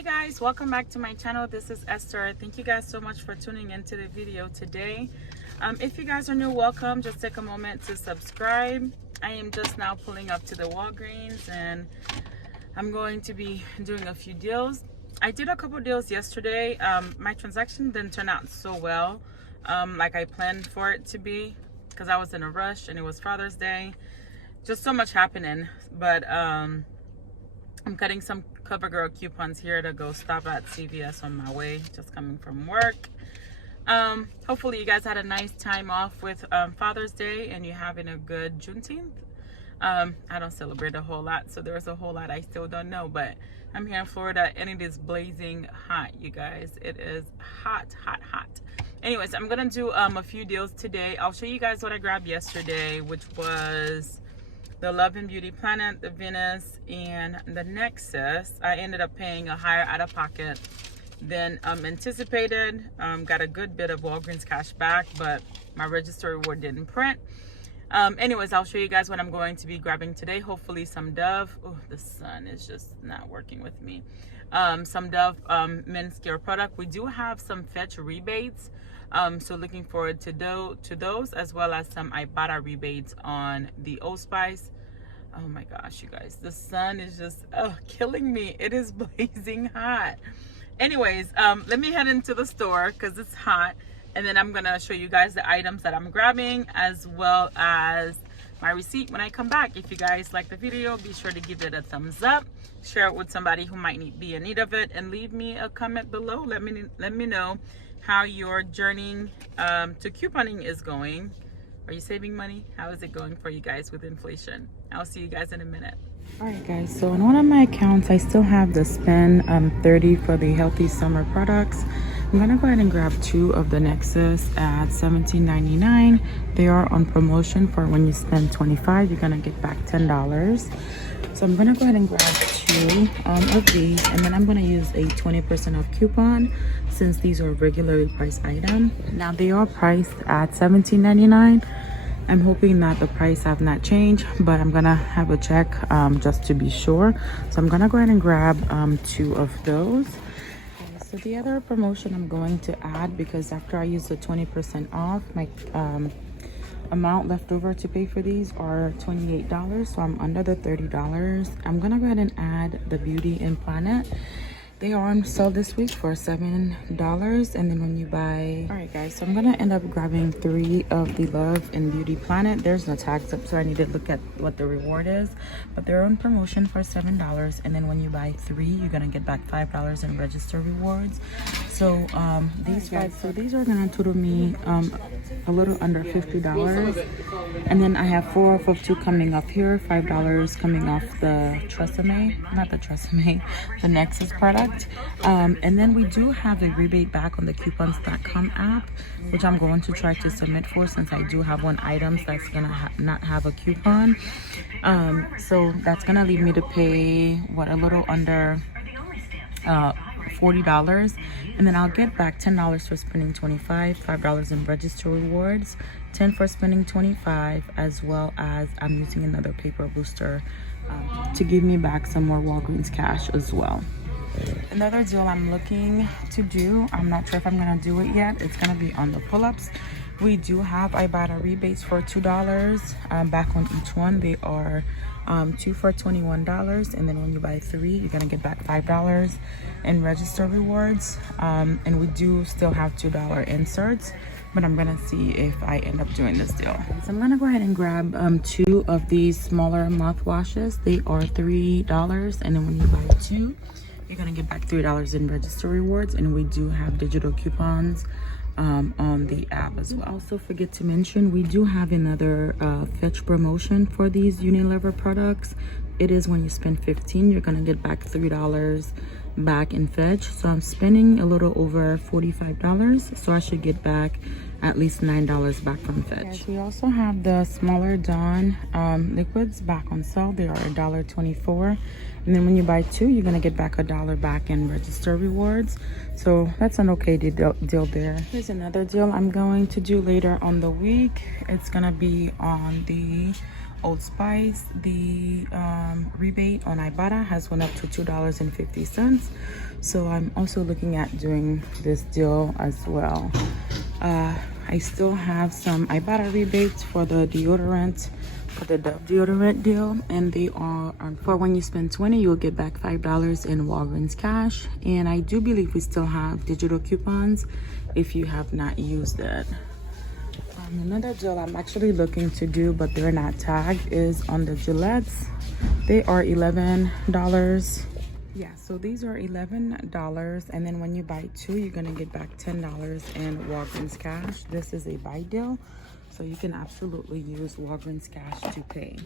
Hey guys, welcome back to my channel. This is Esther. Thank you guys so much for tuning into the video today. If you guys are new, welcome. Just take a moment to subscribe. I am just now pulling up to the Walgreens and I'm going to be doing a few deals. I did a couple deals yesterday. My transaction didn't turn out so well like I planned for it to be because I was in a rush and it was Father's Day. Just so much happening, but I'm cutting some CoverGirl coupons here to go stop at CVS on my way, just coming from work. Hopefully you guys had a nice time off with Father's Day and you're having a good Juneteenth. I don't celebrate a whole lot, so there's a whole lot I still don't know, but I'm here in Florida and it is blazing hot, you guys. It is hot, hot, hot. Anyways, I'm gonna do a few deals today. I'll show you guys what I grabbed yesterday, which was the Love and Beauty Planet, the Venus, and the Nexus. I ended up paying a higher out-of-pocket than anticipated. Got a good bit of Walgreens cash back, but my register reward didn't print. Anyways, I'll show you guys what I'm going to be grabbing today. Hopefully some Dove. Oh, the sun is just not working with me. Some Dove men's care product. We do have some Fetch rebates. So looking forward to those, as well as some Ibotta rebates on the Old Spice. Oh my gosh, you guys, the sun is just killing me. It is blazing hot. Anyways, let me head into the store because it's hot, and then I'm gonna show you guys the items that I'm grabbing, as well as my receipt when I come back. If you guys like the video, be sure to give it a thumbs up, share it with somebody who might be in need of it, and leave me a comment below. Let me know how your journey to couponing is going. Are you saving money? How is it going for you guys with inflation? I'll see you guys in a minute. All right guys, so in one of my accounts I still have the spend 30 for the healthy summer products. I'm gonna go ahead and grab two of the Nexus at $17.99. They are on promotion for when you spend $25, you're gonna get back $10. So I'm gonna go ahead and grab two of these, and then I'm gonna use a 20% off coupon since these are regularly priced items. Now they are priced at $17.99. I'm hoping that the price have not changed, but I'm gonna have a check just to be sure. So I'm gonna go ahead and grab two of those. Okay, so the other promotion I'm going to add, because after I use the 20% off, my amount left over to pay for these are $28, so I'm under the $30. I'm gonna go ahead and add the Beauty and Planet. They are on sale this week for $7, and then when you buy... All right guys, so I'm gonna end up grabbing 3 of the Love and Beauty Planet. There's no tags up, so I need to look at what the reward is, but they're on promotion for $7, and then when you buy 3, you're gonna get back $5 in register rewards. So these are gonna total me a little under $50, and then I have 4 of 2 coming up here, $5 coming off the the Nexus product. And then we do have a rebate back on the coupons.com app, which I'm going to try to submit for, since I do have one item that's gonna not have a coupon. So that's gonna leave me to pay a little under $40, and then I'll get back $10 for spending $25, $5 in register rewards, $10 for spending $25, as well as I'm using another paper booster to give me back some more Walgreens cash as well. Another deal I'm looking to do, I'm not sure if I'm gonna do it yet, it's gonna be on the pull-ups. We do have Ibotta rebates for $2 back on each one. They are 2 for $21, and then when you buy 3, you're gonna get back $5 in register rewards. And we do still have $2 inserts, but I'm gonna see if I end up doing this deal. So I'm gonna go ahead and grab 2 of these smaller mouthwashes. They are $3, and then when you buy 2, you're gonna get back $3 in register rewards, and we do have digital coupons on the app as well. Also forget to mention, we do have another Fetch promotion for these Unilever products. It is when you spend $15, you're gonna get back $3 back in Fetch. So I'm spending a little over $45, so I should get back at least $9 back from Fetch. Yes, we also have the smaller Dawn liquids back on sale. They are $1.24, and then when you buy 2, you're gonna get back $1 back in register rewards. So that's an okay deal there. Here's another deal I'm going to do later on the week. It's gonna be on the Old Spice, the rebate on Ibotta has went up to $2.50. So I'm also looking at doing this deal as well. I still have some Ibotta rebates for the deodorant, for the Dove deodorant deal, and they are for when you spend $20, you'll get back $5 in Walgreens cash. And I do believe we still have digital coupons if you have not used it. Another deal I'm actually looking to do, but they're not tagged, is on the Gillettes. They are $11. Yeah, so these are $11, and then when you buy two, you're gonna get back $10 in Walgreens cash. This is a buy deal, so you can absolutely use Walgreens cash to pay.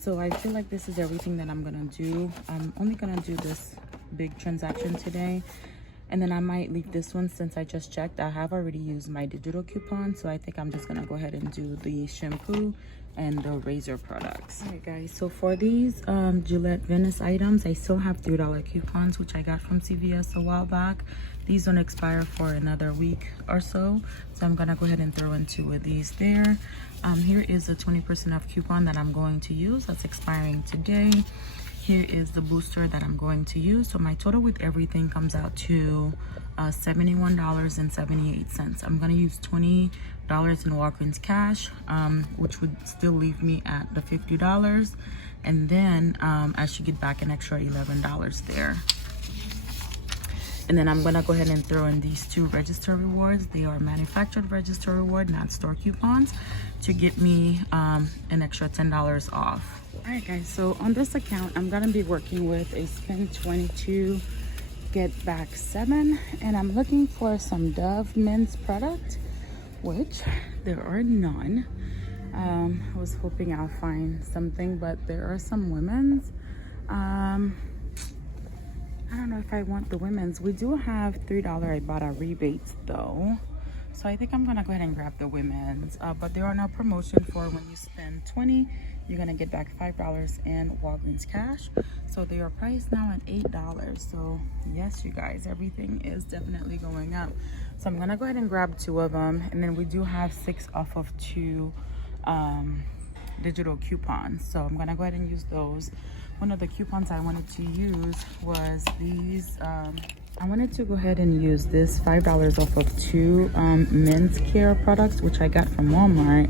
So I feel like this is everything that I'm gonna do. I'm only gonna do this big transaction today, and then I might leave this one since I just checked. I have already used my digital coupon, so I think I'm just gonna go ahead and do the shampoo and the razor products. All right, guys, so for these Gillette Venice items, I still have $3 coupons, which I got from CVS a while back. These don't expire for another week or so, so I'm gonna go ahead and throw in two of these there. Here is a 20% off coupon that I'm going to use. That's expiring today. Here is the booster that I'm going to use. So my total with everything comes out to $71.78. I'm gonna use $20 in Walgreens cash, which would still leave me at the $50. And then I should get back an extra $11 there. And then I'm gonna go ahead and throw in these two register rewards. They are manufactured register reward, not store coupons, to get me an extra $10 off. All right, guys, so on this account, I'm gonna be working with a spend 22, get back 7, and I'm looking for some Dove men's product, which there are none. I was hoping I'll find something, but there are some women's. I don't know if I want the women's. We do have $3 Ibotta rebates though, so I think I'm gonna go ahead and grab the women's. But they're on a promotion for when you spend $20, you're gonna get back $5 in Walgreens cash. So they are priced now at $8. So yes, you guys, everything is definitely going up. So I'm gonna go ahead and grab two of them, and then we do have 6 off of 2 digital coupons. So I'm gonna go ahead and use those. One of the coupons I wanted to use was these. I wanted to go ahead and use this $5 off of 2 men's care products, which I got from Walmart.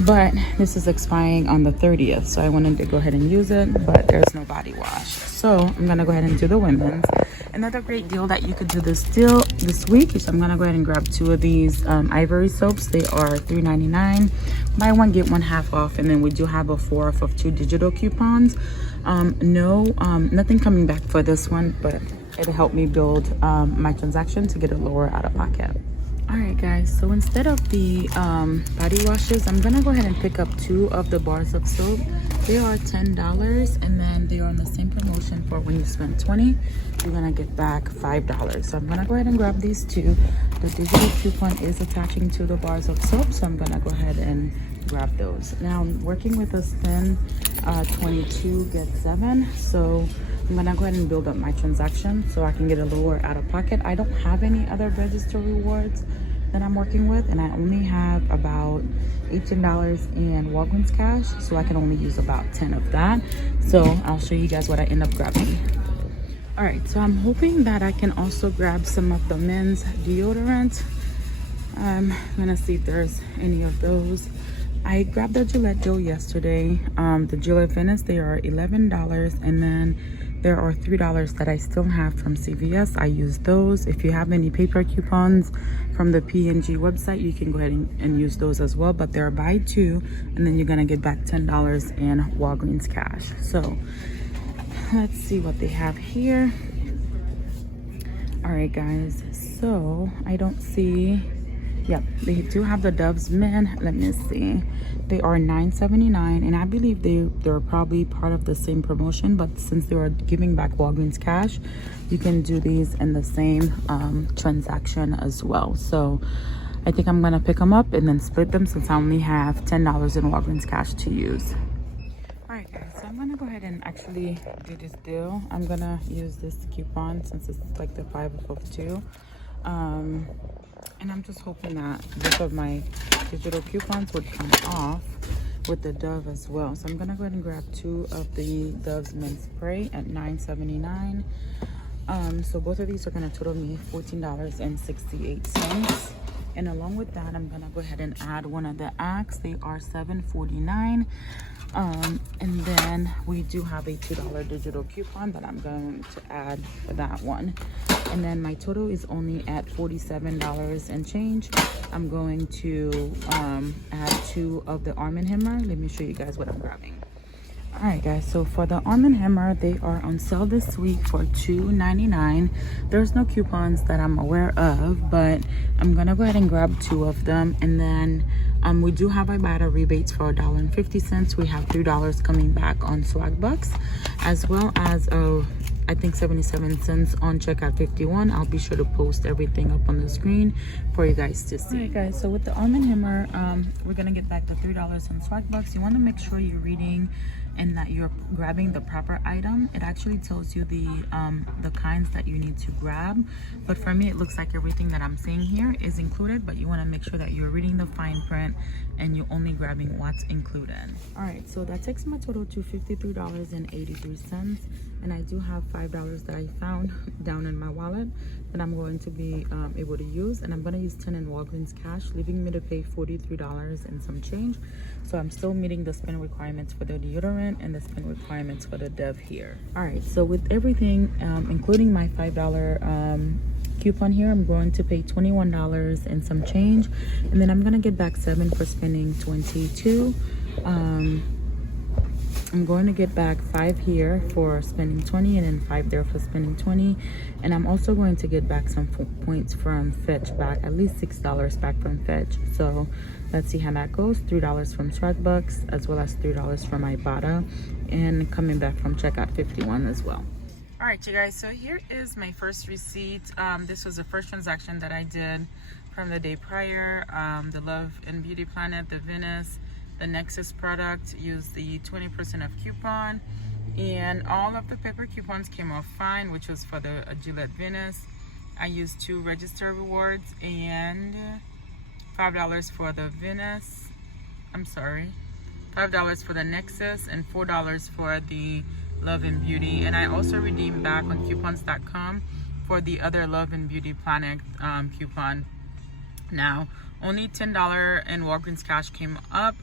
But this is expiring on the 30th, so I wanted to go ahead and use it, but there's no body wash. So I'm gonna go ahead and do the women's. Another great deal that you could do this week is I'm gonna go ahead and grab 2 of these Ivory soaps. They are $3.99. Buy one, get one half off, and then we do have a 4 off of 2 digital coupons. Nothing coming back for this one, but it'll help me build my transaction to get a lower out of pocket. All right, guys, so instead of the body washes, I'm gonna go ahead and pick up 2 of the bars of soap. They are $10, and then they are on the same promotion for when you spend $20, you're gonna get back $5. So I'm gonna go ahead and grab these 2. The digital coupon is attaching to the bars of soap, so I'm gonna go ahead and grab those. Now I'm working with a spend 22, get 7. So I'm gonna go ahead and build up my transaction so I can get a lower out of pocket. I don't have any other register rewards that I'm working with, and I only have about $18 in Walgreens cash, so I can only use about 10 of that. So I'll show you guys what I end up grabbing. All right, so I'm hoping that I can also grab some of the men's deodorant. I'm gonna see if there's any of those. I grabbed the Gillette deal yesterday. The Gillette Venice, they are $11, and then there are $3 that I still have from CVS. I use those. If you have any paper coupons from the P&G website, you can go ahead and use those as well, but they're buy 2, and then you're gonna get back $10 in Walgreens cash. So let's see what they have here. All right, guys, so I don't see. Yep, they do have the Dove's men. Let me see. They are $9.79, and I believe they're probably part of the same promotion, but since they are giving back Walgreens cash, you can do these in the same transaction as well. So I think I'm gonna pick them up and then split them since I only have $10 in Walgreens cash to use. All right, guys, so I'm gonna go ahead and actually do this deal. I'm gonna use this coupon since it's like the 5 off of 2. And I'm just hoping that both of my digital coupons would come off. with the Dove as well. So I'm gonna go ahead and grab 2 of the Dove's men's spray at $9.79. So both of these are gonna total me $14.68. And along with that, I'm gonna go ahead and add one of the Axe. They are $7.49. And then we do have a $2 digital coupon that I'm going to add for that one. And then my total is only at $47 and change. I'm going to add 2 of the Arm & Hammer. Let me show you guys what I'm grabbing. All right, guys, so for the Arm & Hammer, they are on sale this week for $2.99. There's no coupons that I'm aware of, but I'm gonna go ahead and grab 2 of them. And then we do have Ibotta rebates for $1.50. We have $3 coming back on swag bucks, as well as I think 77 cents on checkout 51. I'll be sure to post everything up on the screen for you guys to see. All right, guys, so with the Arm & Hammer, we're gonna get back the $3 on swag bucks. You want to make sure you're reading and that you're grabbing the proper item. It actually tells you the kinds that you need to grab, but for me it looks like everything that I'm seeing here is included, but you want to make sure that you're reading the fine print and you're only grabbing what's included. All right, so that takes my total to $53.83, and I do have $5 that I found down in my wallet that I'm going to be able to use, and I'm going to use 10 in Walgreens cash, leaving me to pay $43 and some change. So I'm still meeting the spend requirements for the deodorant and the spend requirements for the Dove here. All right, so with everything, including my $5 coupon here, I'm going to pay $21 and some change, and then I'm gonna get back 7 for spending 22. I'm going to get back 5 here for spending 20, and then 5 there for spending 20. And I'm also going to get back some points from Fetch back, at least $6 back from Fetch. So let's see how that goes. $3 from Swagbucks, as well as $3 from Ibotta, and coming back from checkout 51 as well. All right, you guys, so here is my first receipt. This was the first transaction that I did from the day prior. The Love and Beauty Planet, the Venus, the Nexus product used the 20% off coupon, and all of the paper coupons came off fine, which was for the Gillette Venus. I used 2 register rewards and $5 for the Venus. I'm sorry, $5 for the Nexus and $4 for the Love and Beauty. And I also redeemed back on coupons.com for the other Love and Beauty Planet coupon. Now, only $10 in Walgreens cash came off.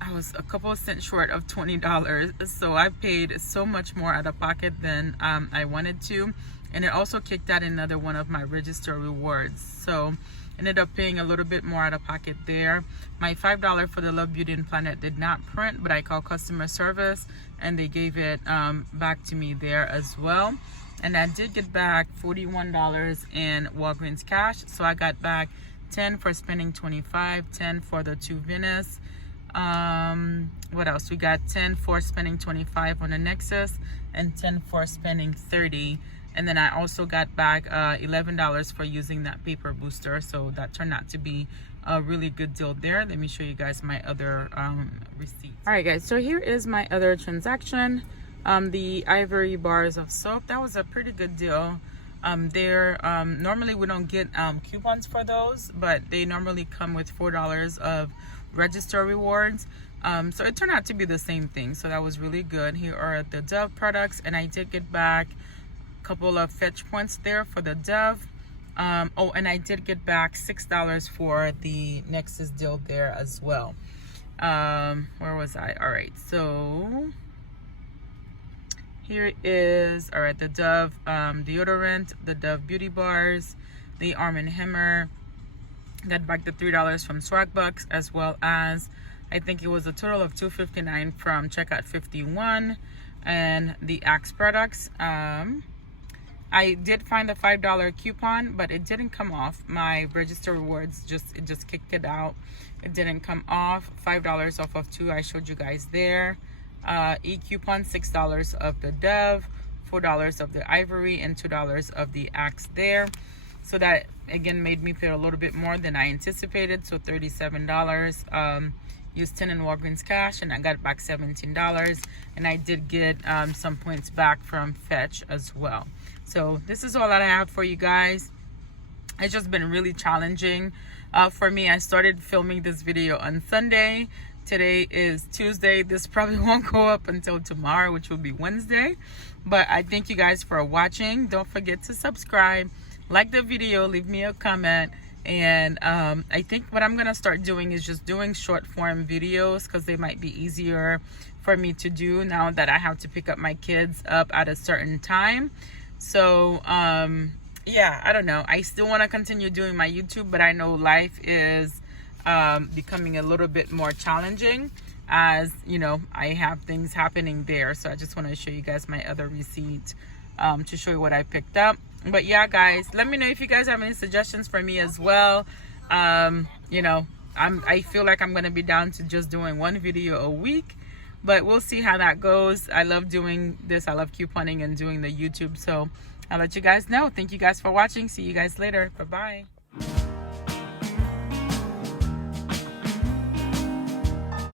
I was a couple of cents short of $20, so I paid so much more out of pocket than I wanted to, and it also kicked out another one of my register rewards, so ended up paying a little bit more out of pocket there. My $5 for the Love, Beauty and Planet did not print, but I called customer service and they gave it back to me there as well. And I did get back $41 in Walgreens cash, so I got back 10 for spending 25, 10 for the 2 Venus. What else? We got 10 for spending 25 on the Nexus and 10 for spending 30. And then I also got back $11 for using that paper booster, so that turned out to be a really good deal there. Let me show you guys my other receipt. All right, guys, so here is my other transaction. The Ivory bars of soap, that was a pretty good deal. Normally we don't get coupons for those, but they normally come with $4 of register rewards. So it turned out to be the same thing, so that was really good. Here are the Dove products, and I did get back a couple of Fetch points there for the Dove. Oh, and I did get back $6 for the Nexus deal there as well. Where was I? All right, so here is, all right, the Dove deodorant, the Dove beauty bars, the Arm & Hammer. Got back the $3 from Swagbucks, as well as, I think it was a total of $2.59 from checkout 51, and the Axe products. I did find the $5 coupon, but it didn't come off. My register rewards it just kicked it out. It didn't come off. $5 off of 2 I showed you guys there. E-coupon, $6 of the Dove, $4 of the Ivory, and $2 of the Axe there. So that again made me pay a little bit more than I anticipated, so $37. Used 10 in Walgreens cash, and I got back $17, and I did get some points back from Fetch as well. So this is all that I have for you guys. it's just been really challenging for me. I started filming this video on Sunday. Today is Tuesday. This probably won't go up until tomorrow, which will be Wednesday. But I thank you guys for watching. Don't forget to subscribe, like the video, leave me a comment. And I think what I'm gonna start doing is just doing short form videos, because they might be easier for me to do now that I have to pick up my kids up at a certain time. So yeah, I don't know. I still want to continue doing my YouTube, but I know life is becoming a little bit more challenging, as you know, I have things happening there. So I just want to show you guys my other receipt to show you what I picked up. But yeah, guys, let me know if you guys have any suggestions for me as well. You know, I feel like I'm gonna be down to just doing one video a week, but we'll see how that goes. I love doing this. I love couponing and doing the YouTube. So I'll let you guys know. Thank you guys for watching. See you guys later. Bye-bye.